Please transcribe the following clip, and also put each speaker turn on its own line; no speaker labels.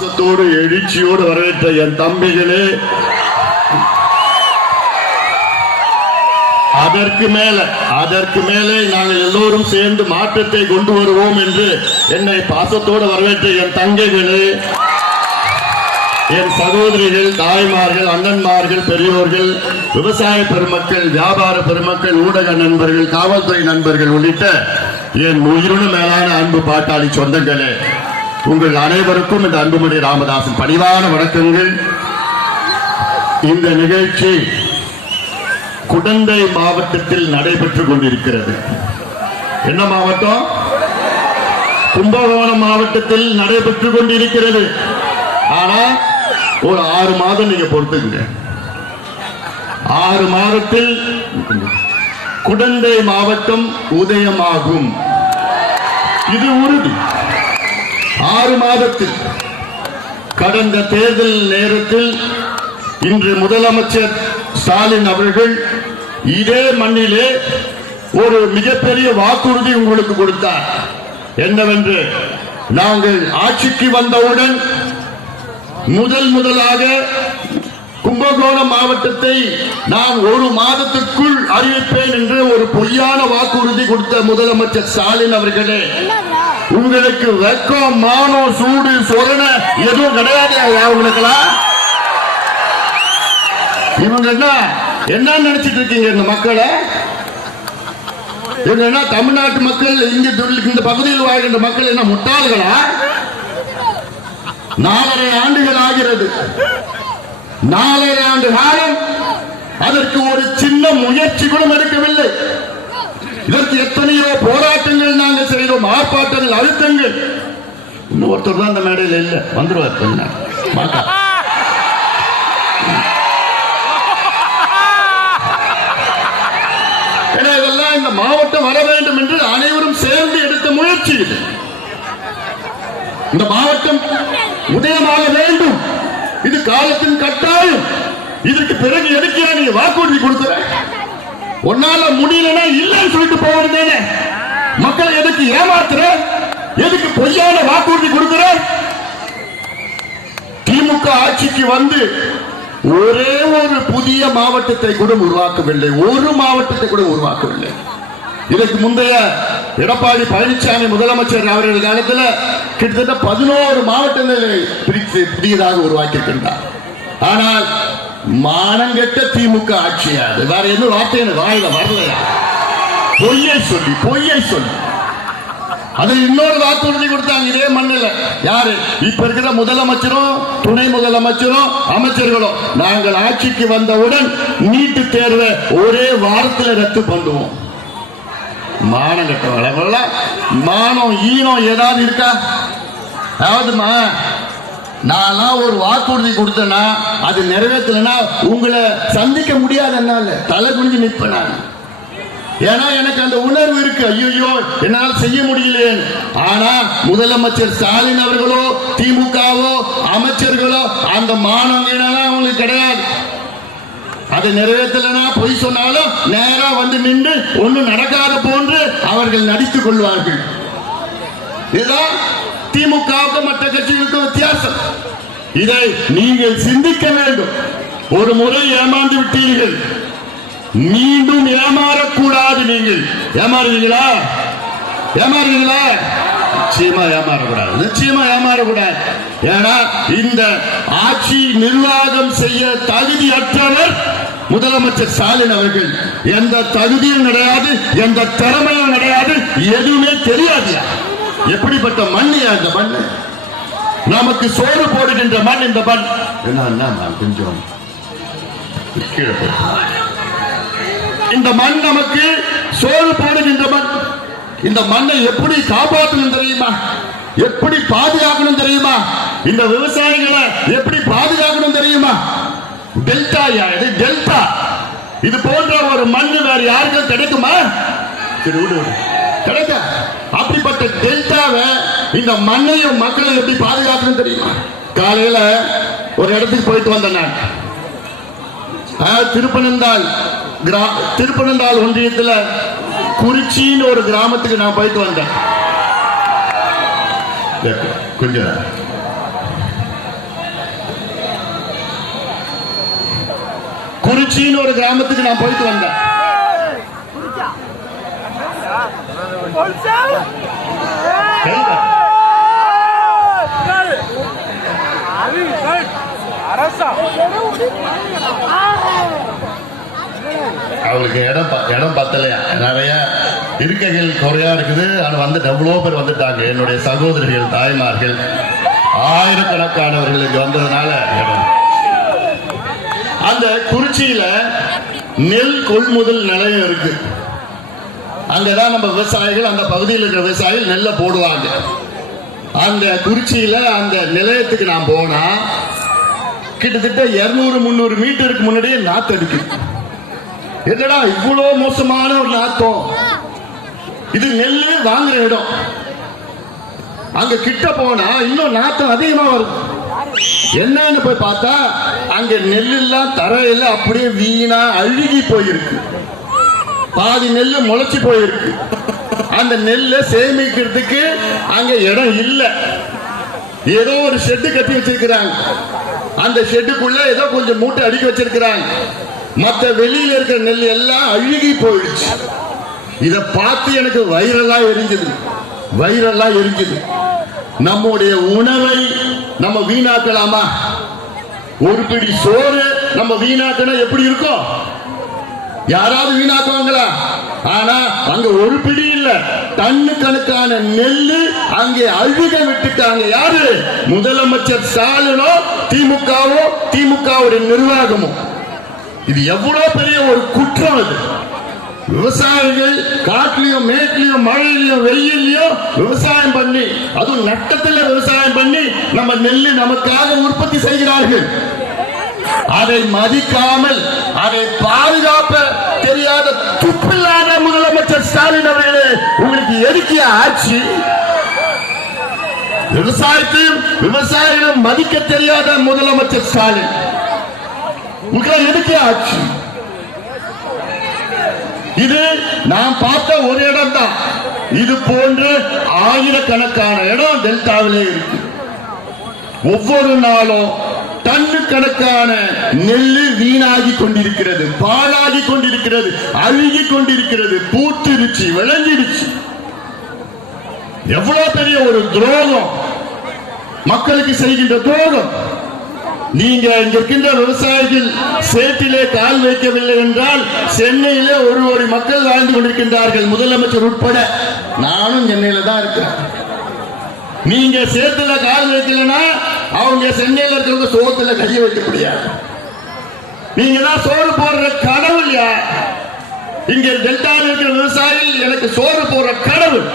பாசத்தோடு எழுச்சியோடு வரவேற்ற என் தம்பிகளே அதற்கு மேல அதற்கு மேலே நாங்கள் எல்லோரும் சேர்ந்து மாற்றத்தை கொண்டு வருவோம் என்று என்னை பாசத்தோடு வரவேற்ற என் தங்கைகளே என் சகோதரிகள் தாய்மார்கள் அண்ணன்மார்கள் பெரியோர்கள் விவசாய பெருமக்கள் வியாபார பெருமக்கள் ஊடக நண்பர்கள் காவல்துறை நண்பர்கள் உள்ளிட்ட என் உயிரினு மேலான அன்பு பாட்டாளி சொந்தங்களே. உங்கள் அனைவருக்கும் இந்த அன்புமணி ராமதாசன் பணிவான வணக்கங்கள். இந்த நிகழ்ச்சி குடந்தை மாவட்டத்தில் நடைபெற்றுக் கொண்டிருக்கிறது. என்ன மாவட்டம்? கும்பகோணம் மாவட்டத்தில் நடைபெற்றுக் கொண்டிருக்கிறது. ஆனா ஒரு ஆறு மாதம் நீங்க பொறுத்துக்குங்க. ஆறு மாதத்தில் குடந்தை மாவட்டம் உதயமாகும். இது உறுதி. ஆறு மாதத்தில் கடந்த தேர்தல் நேரத்தில் இன்று முதலமைச்சர் ஸ்டாலின் அவர்கள் இதே மண்ணிலே ஒரு மிகப்பெரிய வாக்குறுதி உங்களுக்கு கொடுத்தார். என்னவென்று நாங்கள் ஆட்சிக்கு வந்தவுடன் முதல் முதலாக கும்பகோணம் மாவட்டத்தை நான் ஒரு மாதத்திற்குள் அறிவிப்பேன் என்று ஒரு பொய்யான வாக்குறுதி கொடுத்த முதலமைச்சர் ஸ்டாலின் அவர்களே உங்களுக்கு வெக்கம் மானம் சூடு சொரண எதுவும் கிடையாது அவங்களுக்கெல்லாம் இவங்க என்ன என்ன நினைச்சிட்டு இருக்கீங்க இந்த மக்களை? இவங்க என்ன தமிழ்நாட்டு மக்கள் இங்க இந்த பகுதியில் வாழ்கின்ற மக்கள் என்ன முட்டாள்களா? நாலரை ஆண்டுகள் ஆகிறது. நாலரை ஆண்டு காலம் அதற்கு ஒரு சின்ன முயற்சி கூட எடுக்கவில்லை. இதற்கு எத்தனையோ போராட்டங்கள் நாங்கள் ஆர்ப்பாட்டங்கள் அழுத்தங்கள். இன்னொருத்தர் தான் அந்த மேடையில் இல்லை. வந்துருவார் கொஞ்ச நேரம். இந்த மாவட்டம் வர வேண்டும் என்று அனைவரும் சேர்ந்து எடுத்த முயற்சி இது. இந்த மாவட்டம் உதயமாக வேண்டும். இது காலத்தின் கட்டாயம். இதற்கு பிறகு எதுக்கு நீங்க வாக்குறுதி கொடுக்கிற? உன்னால முடியலன்னா இல்லைன்னு சொல்லிட்டு போவது தானே மக்களை எதுக்கு ஏமாத்துற? எதுக்கு பொய்யான வாக்குறுதி கொடுக்குற? திமுக ஆட்சிக்கு வந்து ஒரே ஒரு புதிய மாவட்டத்தை கூட உருவாக்கவில்லை. ஒரு மாவட்டத்தை கூட உருவாக்கவில்லை. இதற்கு முந்தைய எடப்பாடி பழனிசாமி முதலமைச்சர் அவர்கள் காலத்தில் கிட்டத்தட்ட பதினோரு மாவட்டங்களை பிரித்து புதியதாக உருவாக்கியிருக்கின்றார். ஆனால் மானங்கெட்ட திமுக ஆட்சியாது. வேற எந்த வார்த்தை எனக்கு வாயில வரலையா? பொய்யை சொல்லி பொய்யை சொல்லி. அது இன்னொரு வாக்குறுதி கொடுத்தாங்க இதே மண்ணில். யாரு? இப்ப இருக்கிற முதலமைச்சரும் துணை முதலமைச்சரும் அமைச்சர்களும். நாங்கள் ஆட்சிக்கு வந்தவுடன் நீட்டு தேர்வை ஒரே வாரத்தில் ரத்து பண்ணுவோம். மானம் கட்டவங்கள மானம் ஈனம் ஏதாவது இருக்கா? அதாவதுமா நான்லாம் ஒரு வாக்குறுதி கொடுத்தேன்னா அது நிறைவேற்றலைன்னா உங்களை சந்திக்க முடியாது என்னால தலை குனிஞ்சு நிற்பேன் நான். ஏன்னா எனக்கு அந்த உணர்வு இருக்கு. ஐயோ என்னால் செய்ய முடியலையே. ஆனா முதலமைச்சர் ஸ்டாலின் அவர்களோ திமுகவோ அமைச்சர்களோ அந்த மானம் அவங்களுக்கு கிடையாது. அதை நிறைவேற்றலைன்னா பொய் சொன்னாலும் நேரா வந்து நின்று ஒன்றும் நடக்காத போன்று அவர்கள் நடித்துக் கொள்வார்கள். இதுதான் திமுகவுக்கும் மற்ற கட்சிகளுக்கும் வித்தியாசம். இதை நீங்கள் சிந்திக்க வேண்டும். ஒரு முறை ஏமாந்து விட்டீர்கள். மீண்டும் ஏமாறக்கூடாது நீங்கள். ஏமாறுவீங்களா? ஏமாறுவீங்களா? நிச்சயமா ஏமாறக்கூடாது. நிச்சயமா ஏமாறக்கூடாது. ஏன்னா இந்த ஆட்சி நிர்வாகம் செய்ய தகுதியற்றவர் முதலமைச்சர் ஸ்டாலின் அவர்கள். எந்த தகுதியும் கிடையாது எந்த திறமையும் கிடையாது எதுவுமே தெரியாது. எப்படிப்பட்ட மண்ணியா இந்த மண் நமக்கு சோறு போடுகின்ற மண் இந்த மண். என்ன கொஞ்சம் கீழே இந்த மண் நமக்கு சோறு போடுகின்ற மண். இந்த மண்ணை எப்படி காப்பாற்றணும் தெரியுமா? எப்படி பாதுகாக்கணும் தெரியுமா? இந்த விவசாயிகளை எப்படி பாதுகாக்கணும் தெரியுமா? டெல்டா யா இது டெல்டா. இது போன்ற ஒரு மண் வேற யாருக்கும் கிடைக்குமா? கிடைக்க? அப்படிப்பட்ட டெல்டாவை இந்த மண்ணையும் மக்களையும் எப்படி பாதுகாக்கணும் தெரியுமா? காலையில ஒரு இடத்துக்கு போயிட்டு வந்தேன் நான். திருப்பனந்தாள். கிரா திருப்பனந்தாள் ஒன்றியத்தில் குறிச்சின்னு ஒரு கிராமத்துக்கு நான் போயிட்டு வந்தேன். கொஞ்சம். குறிச்சின்னு ஒரு கிராமத்துக்கு நான் போயிட்டு வந்தேன். அவளுக்கு இடம் ப- இடம் பத்தலையா? நிறைய இருக்கைகள் குறையா இருக்குது. ஆனா வந்து எவ்வளோ பேர் வந்துட்டாங்க. என்னுடைய சகோதரிகள் தாய்மார்கள். ஆயிரக்கணக்கானவர்கள் இங்கே வந்ததுனால இடம். அந்த குறிச்சியில நெல் கொள்முதல் நிலையம் இருக்கு. அங்கதான் நம்ம விவசாயிகள் அந்த பகுதியில் இருக்கிற விவசாயிகள் நெல்லை போடுவாங்க. அந்த குறிச்சியில அந்த நிலையத்துக்கு நான் போனா கிட்டத்தட்ட 200 முந்நூறு மீட்டருக்கு முன்னாடியே நாத்து அடிக்கும் என்னடா இவ்வளவு மோசமான ஒரு நாத்தம்? இது நெல்லு வாங்குற இடம். அங்க கிட்ட போனா இன்னும் நாத்தம் அதிகமா வரும். என்னன்னு போய் பார்த்தா அங்க நெல் எல்லாம் தரையில அப்படியே வீணா அழுகி போயிருக்கு. பாதி நெல் முளைச்சு போயிருக்கு. அந்த நெல்லை சேமிக்கிறதுக்கு அங்க இடம் இல்ல. ஏதோ ஒரு ஷெட்டு கட்டி வச்சிருக்கிறாங்க. அந்த ஷெட்டுக்குள்ள ஏதோ கொஞ்சம் மூட்டை அடுக்கி வச்சிருக்கிறாங்க. மத்த வெளியில இருக்கிற நெல் எல்லாம் அழுகி போயிடுச்சு. இத பார்த்து எனக்கு வைரலா எரிஞ்சது. வைரலா எரிஞ்சது. நம்முடைய உணவை நம்ம வீணாக்கலாமா? ஒரு பிடி சோறு நம்ம வீணாக்கினா எப்படி இருக்கும்? யாராவது வீணாக்குவாங்களா? ஆனா அங்க ஒரு பிடி இல்ல. டன்னு கணக்கான நெல்லு அங்கே அழுக விட்டுட்டாங்க யாரு? முதலமைச்சர் ஸ்டாலினோ திமுகவோ திமுகவுடைய நிர்வாகமோ. இது எவ்வளவு பெரிய ஒரு குற்றம் அது விவசாயிகள் காட்டிலையும் மேட்லையும் மழையிலையும் வெயிலையும் விவசாயம் பண்ணி அதுவும் நட்டத்துல விவசாயம் பண்ணி நம்ம நெல்லு நமக்காக உற்பத்தி செய்கிறார்கள். அதை மதிக்காமல் அதை பாதுகாப்ப தெரியாத துப்பில்லாத முதலமைச்சர் ஸ்டாலின் அவர்களே உங்களுக்கு எதுக்கிய ஆட்சி? விவசாயத்தையும் விவசாயிகளும் மதிக்க தெரியாத முதலமைச்சர் ஸ்டாலின். உங்களுக்கு எதுக்கு ஆட்சி இது நாம் பார்த்த ஒரு இடம் தான் இது போன்று ஆயிரக்கணக்கான இடம் டெல்டாவிலே இருக்கு. ஒவ்வொரு நாளும் டன்னு கணக்கான நெல்லு வீணாகி கொண்டிருக்கிறது பாழாகி கொண்டிருக்கிறது அழுகி கொண்டிருக்கிறது பூத்திருச்சு விளங்கிடுச்சு எவ்வளவு பெரிய ஒரு துரோகம் மக்களுக்கு செய்கின்ற துரோகம். நீங்க இங்க இருக்கின்ற விவசாயிகள் சேற்றிலே கால் வைக்கவில்லை என்றால் சென்னையிலே ஒரு ஒரு மக்கள் வாழ்ந்து கொண்டிருக்கின்றார்கள் முதலமைச்சர் உட்பட. நானும் சென்னையில தான் இருக்கிறேன். நீங்க சேத்துல கால் வைக்கலன்னா அவங்க சென்னையில இருக்கிறவங்க சோத்துல கைய வைக்க முடியாது. நீங்க தான் சோறு போடுற கடவுள் யார்? இங்க டெல்டாவில் இருக்கிற விவசாயிகள் எனக்கு சோறு போடுற கடவுள்.